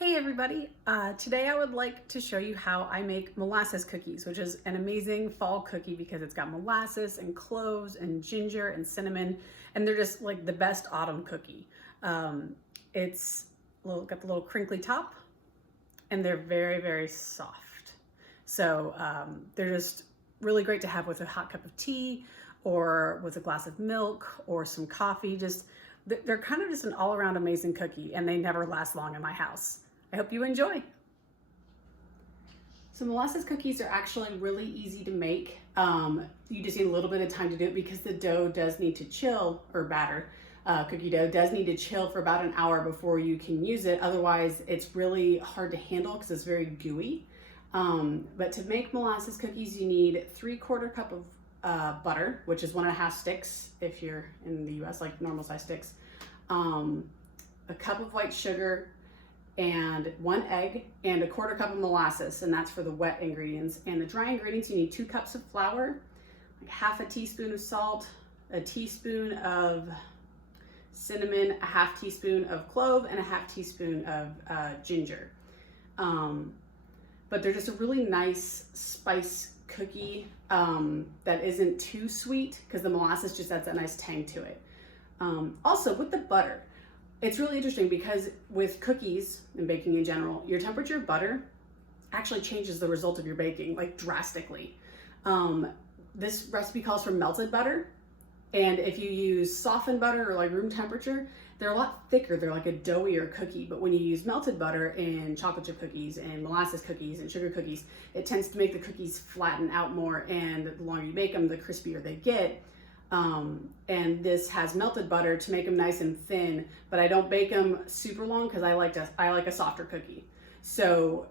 Hey everybody, today I would like to show you how I make molasses cookies, which is an amazing fall cookie because it's got molasses and cloves and ginger and cinnamon, and they're just like the best autumn cookie. It's got the little crinkly top, and they're very, very soft. So they're just really great to have with a hot cup of tea or with a glass of milk or some coffee. They're kind of just an all-around amazing cookie, and they never last long in my house. I hope you enjoy. So molasses cookies are actually really easy to make. You just need a little bit of time to do it because the dough does need to chill, or batter, cookie dough does need to chill for about an hour before you can use it. Otherwise, it's really hard to handle because it's very gooey. But to make molasses cookies, you need 3/4 cup of butter, which is 1.5 sticks if you're in the US, like normal size sticks. A cup of white sugar, and 1 egg, and 1/4 cup of molasses, and that's for the wet ingredients. And the dry ingredients, you need 2 cups of flour, like 1/2 teaspoon of salt, a teaspoon of cinnamon, a 1/2 teaspoon of clove, and a 1/2 teaspoon of ginger. But they're just a really nice spice cookie that isn't too sweet because the molasses just adds that nice tang to it. Also with the butter, it's really interesting because with cookies and baking in general, your temperature of butter actually changes the result of your baking, like drastically. This recipe calls for melted butter. And if you use softened butter or like room temperature, they're a lot thicker. They're like a doughier cookie. But when you use melted butter in chocolate chip cookies and molasses cookies and sugar cookies, it tends to make the cookies flatten out more. And the longer you bake them, the crispier they get. And this has melted butter to make them nice and thin, but I don't bake them super long because I like a softer cookie. So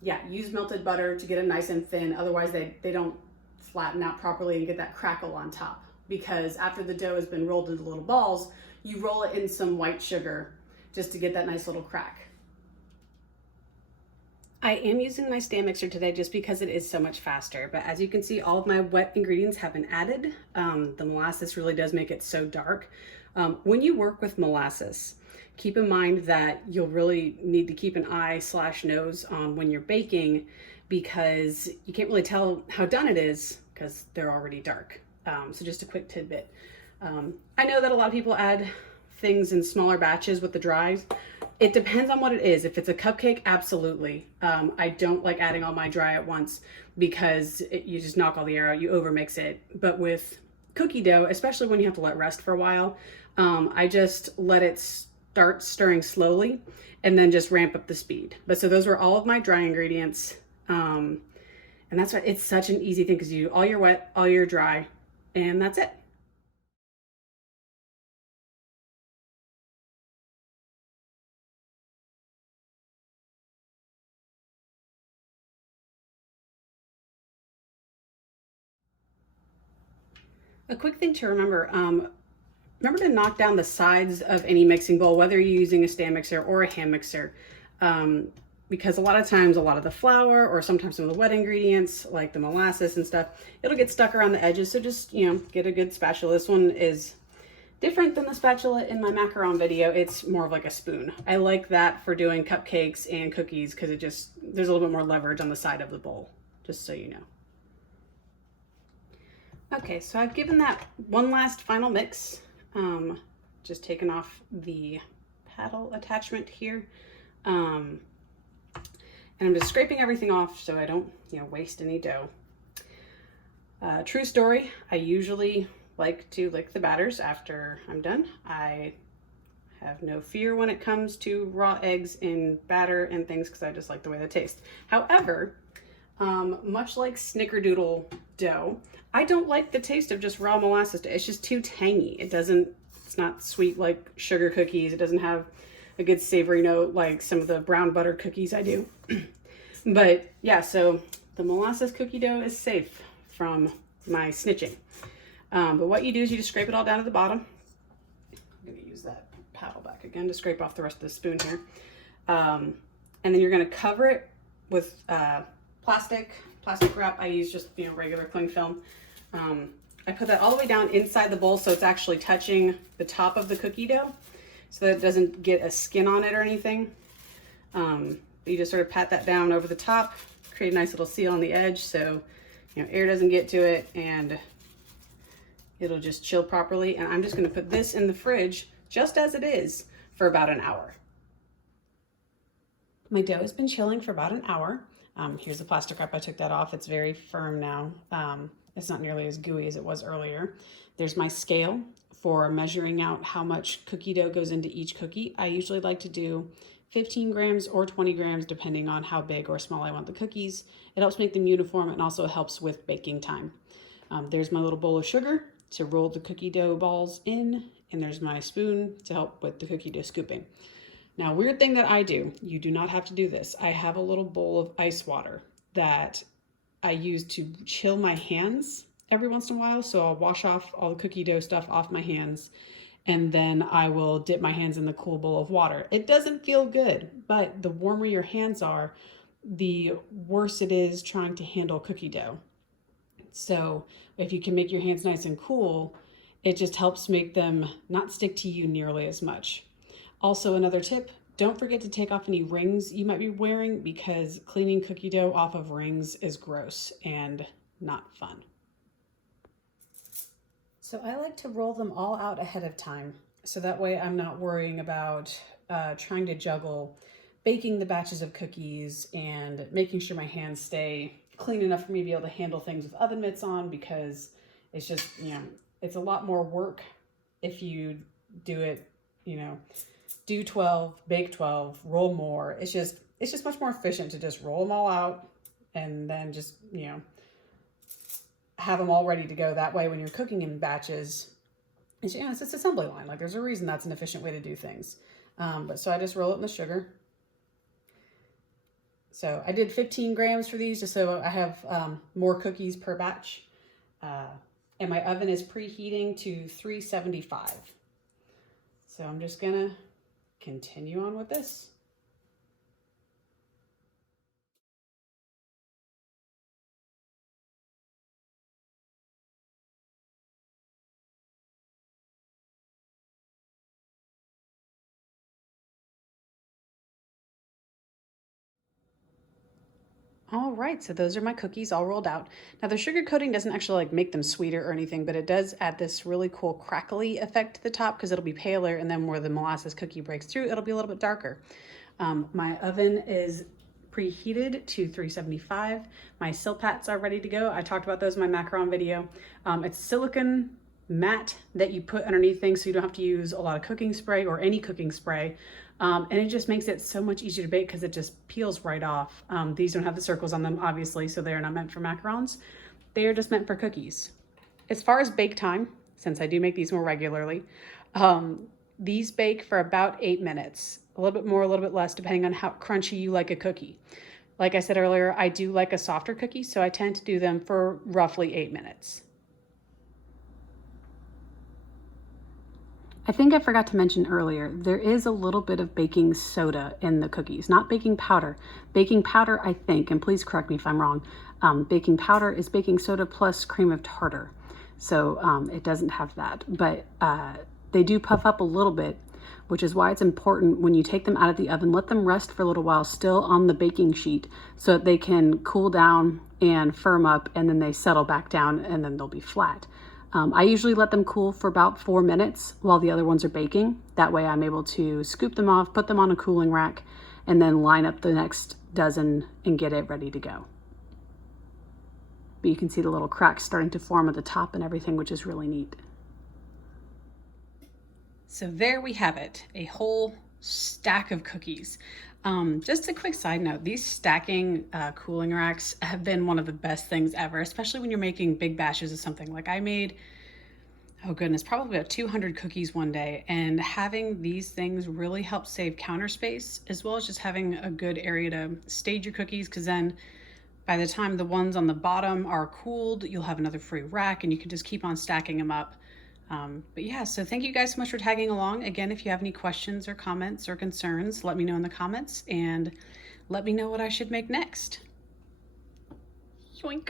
yeah, use melted butter to get them nice and thin. Otherwise they don't flatten out properly and get that crackle on top. Because after the dough has been rolled into little balls, you roll it in some white sugar just to get that nice little crack. I am using my stand mixer today just because it is so much faster, but as you can see, all of my wet ingredients have been added. The molasses really does make it so dark. When you work with molasses, keep in mind that you'll really need to keep an eye/nose on when you're baking because you can't really tell how done it is because they're already dark. So just a quick tidbit. I know that a lot of people add things in smaller batches with the dries. It depends on what it is. If it's a cupcake, absolutely. I don't like adding all my dry at once because you just knock all the air out, you overmix it. But with cookie dough, especially when you have to let rest for a while, I just let it start stirring slowly and then just ramp up the speed. But so those were all of my dry ingredients. And that's why it's such an easy thing because all your wet, all your dry, and that's it. A quick thing to remember, remember to knock down the sides of any mixing bowl, whether you're using a stand mixer or a hand mixer, because a lot of times, a lot of the flour or sometimes some of the wet ingredients, like the molasses and stuff, it'll get stuck around the edges. So just, get a good spatula. This one is different than the spatula in my macaron video. It's more of like a spoon. I like that for doing cupcakes and cookies because there's a little bit more leverage on the side of the bowl, just so you know. Okay, so I've given that one last final mix. Just taken off the paddle attachment here. And I'm just scraping everything off so I don't, waste any dough. True story, I usually like to lick the batters after I'm done. I have no fear when it comes to raw eggs in batter and things because I just like the way they taste. However, much like snickerdoodle dough, I don't like the taste of just raw molasses dough. It's just too tangy. It's not sweet like sugar cookies. It doesn't have a good savory note like some of the brown butter cookies I do. But yeah, so the molasses cookie dough is safe from my snitching. But what you do is you just scrape it all down to the bottom. I'm gonna use that paddle back again to scrape off the rest of the spoon here. And then you're gonna cover it with plastic wrap. I use just regular cling film. I put that all the way down inside the bowl so it's actually touching the top of the cookie dough so that it doesn't get a skin on it or anything. You just sort of pat that down over the top, create a nice little seal on the edge so air doesn't get to it and it'll just chill properly. And I'm just going to put this in the fridge just as it is for about an hour. My dough has been chilling for about an hour. Here's the plastic wrap. I took that off. It's very firm now. It's not nearly as gooey as it was earlier. There's my scale for measuring out how much cookie dough goes into each cookie. I usually like to do 15 grams or 20 grams, depending on how big or small I want the cookies. It helps make them uniform and also helps with baking time. There's my little bowl of sugar to roll the cookie dough balls in, and there's my spoon to help with the cookie dough scooping. Now, weird thing that I do, you do not have to do this. I have a little bowl of ice water that I use to chill my hands every once in a while. So I'll wash off all the cookie dough stuff off my hands, and then I will dip my hands in the cool bowl of water. It doesn't feel good, but the warmer your hands are, the worse it is trying to handle cookie dough. So if you can make your hands nice and cool, it just helps make them not stick to you nearly as much. Also, another tip, don't forget to take off any rings you might be wearing, because cleaning cookie dough off of rings is gross and not fun. So I like to roll them all out ahead of time, so that way I'm not worrying about trying to juggle baking the batches of cookies and making sure my hands stay clean enough for me to be able to handle things with oven mitts on, because it's just, it's a lot more work if you do it, do 12, bake 12, roll more. It's just much more efficient to just roll them all out and then just, have them all ready to go. That way, when you're cooking in batches, it's this assembly line. Like, there's a reason that's an efficient way to do things. So I just roll it in the sugar. So I did 15 grams for these just so I have more cookies per batch. And my oven is preheating to 375. So I'm just gonna continue on with this. All right, so those are my cookies all rolled out. Now the sugar coating doesn't actually make them sweeter or anything, but it does add this really cool crackly effect to the top because it'll be paler, and then where the molasses cookie breaks through, it'll be a little bit darker. My oven is preheated to 375. My Silpats are ready to go. I talked about those in my macaron video. It's silicone mat that you put underneath things so you don't have to use a lot of cooking spray or any cooking spray. And it just makes it so much easier to bake because it just peels right off. These don't have the circles on them, obviously, so they're not meant for macarons. They are just meant for cookies. As far as bake time, since I do make these more regularly, these bake for about 8 minutes. A little bit more, a little bit less, depending on how crunchy you like a cookie. Like I said earlier, I do like a softer cookie, so I tend to do them for roughly 8 minutes. I think I forgot to mention earlier, there is a little bit of baking soda in the cookies, not baking powder. Baking powder, I think, and please correct me if I'm wrong, baking powder is baking soda plus cream of tartar. So it doesn't have that, but they do puff up a little bit, which is why it's important when you take them out of the oven, let them rest for a little while still on the baking sheet so that they can cool down and firm up, and then they settle back down and then they'll be flat. I usually let them cool for about 4 minutes while the other ones are baking. That way I'm able to scoop them off, put them on a cooling rack, and then line up the next dozen and get it ready to go. But you can see the little cracks starting to form at the top and everything, which is really neat. So there we have it, a whole stack of cookies. Just a quick side note, these stacking cooling racks have been one of the best things ever, especially when you're making big batches of something. Like I made, oh goodness, probably about 200 cookies one day, and having these things really helps save counter space, as well as just having a good area to stage your cookies, because then by the time the ones on the bottom are cooled, you'll have another free rack and you can just keep on stacking them up. But yeah, so thank you guys so much for tagging along. Again, if you have any questions or comments or concerns, let me know in the comments and let me know what I should make next. Yoink.